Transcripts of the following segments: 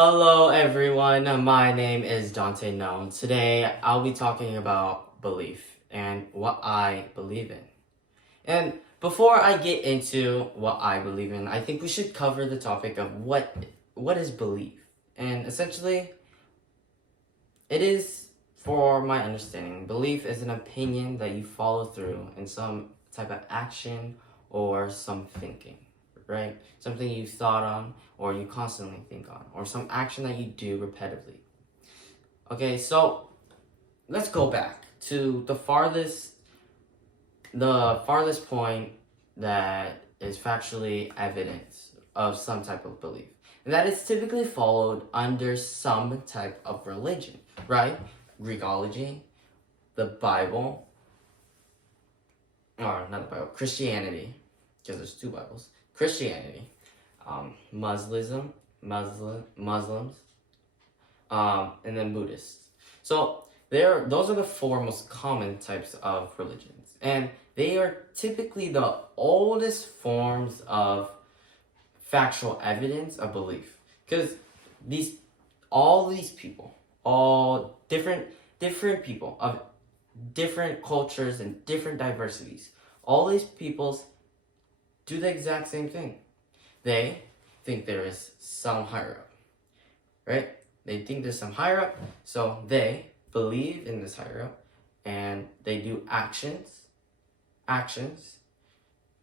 Hello everyone, my name is Dante Known. Today I'll be talking about belief and what I believe in. And before I get into what I believe in, I think we should cover the topic of what is belief. And essentially, it is, for my understanding, belief is an opinion that you follow through in some type of action or some thinking, right? Something you thought on or you constantly think on, or some action that you do repetitively. Okay, so let's go back to the farthest point that is factually evidence of some type of belief. And that is typically followed under some type of religion, right? Greekology, the Bible, or not the Bible, Christianity, because there's two Bibles. Christianity, Muslims, and then Buddhists. So those are the four most common types of religions, and they are typically the oldest forms of factual evidence of belief, because all these people, all different people of different cultures and different diversities, all these peoples do the exact same thing. They think there is some higher up, right? They think there's some higher up, so they believe in this higher up, and they do actions,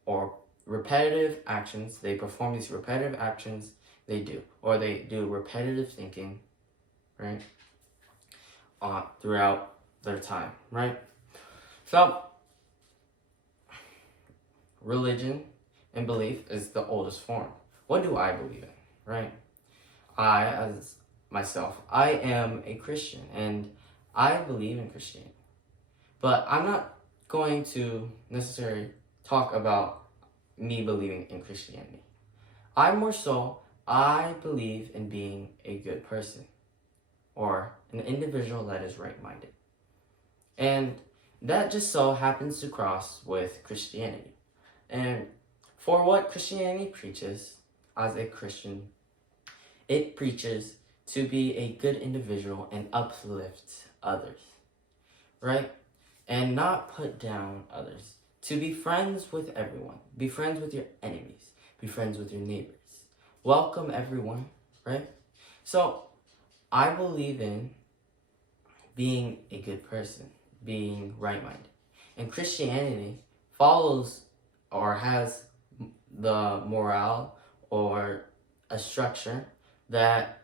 or repetitive actions. They perform these repetitive actions, they do repetitive thinking, right? Throughout their time, right? So, religion and belief is the oldest form. What do I believe in, right? I, as myself, I am a Christian, and I believe in Christianity. But I'm not going to necessarily talk about me believing in Christianity. I believe in being a good person, or an individual that is right-minded. And that just so happens to cross with Christianity. And for what Christianity preaches, as a Christian, it preaches to be a good individual and uplift others, right? And not put down others. To be friends with everyone. Be friends with your enemies. Be friends with your neighbors. Welcome everyone, right? So, I believe in being a good person, being right-minded. And Christianity follows or has the morale or a structure that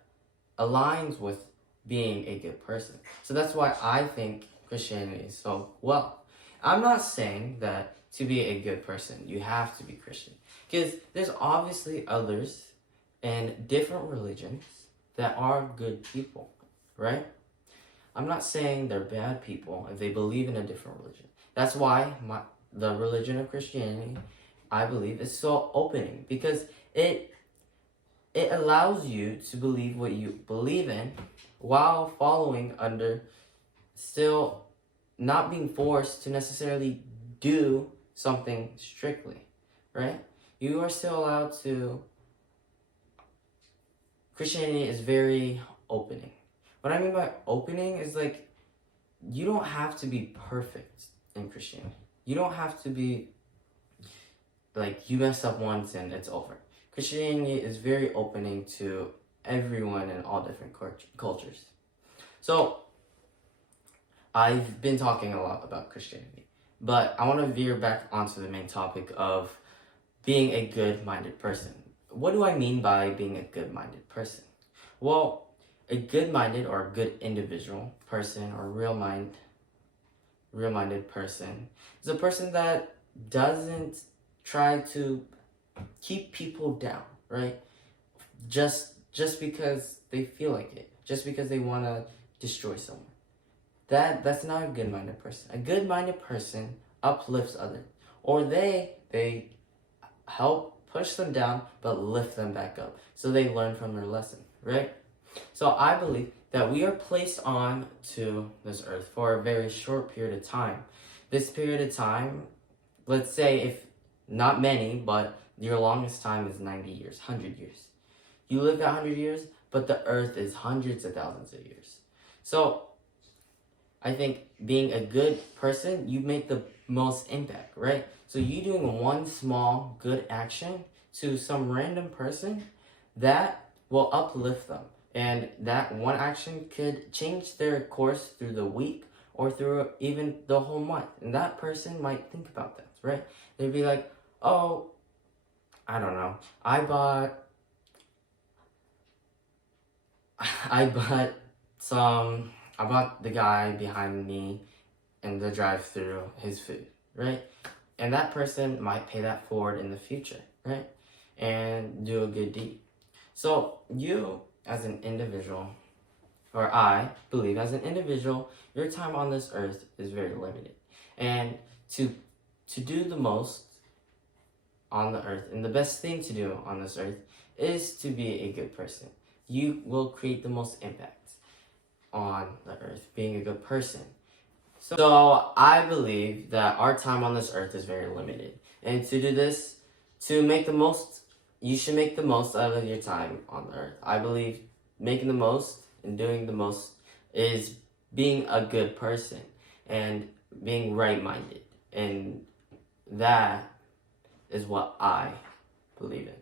aligns with being a good person. So that's why I think Christianity is so well. I'm not saying that to be a good person, you have to be Christian. Because there's obviously others in different religions that are good people, right? I'm not saying they're bad people if they believe in a different religion. That's why the religion of Christianity, I believe, is so opening, because it allows you to believe what you believe in while following under, still not being forced to necessarily do something strictly, right? You are still allowed to. Christianity is very opening. What I mean by opening is, like, you don't have to be perfect in Christianity. You don't have to be like, you mess up once and it's over. Christianity is very opening to everyone in all different cultures. So, I've been talking a lot about Christianity, but I want to veer back onto the main topic of being a good-minded person. What do I mean by being a good-minded person? Well, a good-minded or a good individual person or real-minded person is a person that doesn't try to keep people down, right? Just because they feel like it, just because they want to destroy someone. That's not a good-minded person. A good-minded person uplifts others, or they help push them down but lift them back up, so they learn from their lesson, right? So I believe that we are placed on to this earth for a very short period of time. This period of time, let's say, if not many, but your longest time is 90 years, 100 years. You live that 100 years, but the earth is hundreds of thousands of years. So I think being a good person, you make the most impact, right? So you doing one small good action to some random person, that will uplift them. And that one action could change their course through the week or through even the whole month. And that person might think about that, right? They'd be like, oh, I don't know, I bought the guy behind me in the drive-thru his food, right? And that person might pay that forward in the future, right? And do a good deed. So you, as an individual, or I believe as an individual, your time on this earth is very limited. And to do the most on the earth, and the best thing to do on this earth, is to be a good person. You will create the most impact on the earth, being a good person. So I believe that our time on this earth is very limited. And to do this, to make the most, you should make the most out of your time on the earth. I believe making the most and doing the most is being a good person and being right-minded. And that is what I believe in.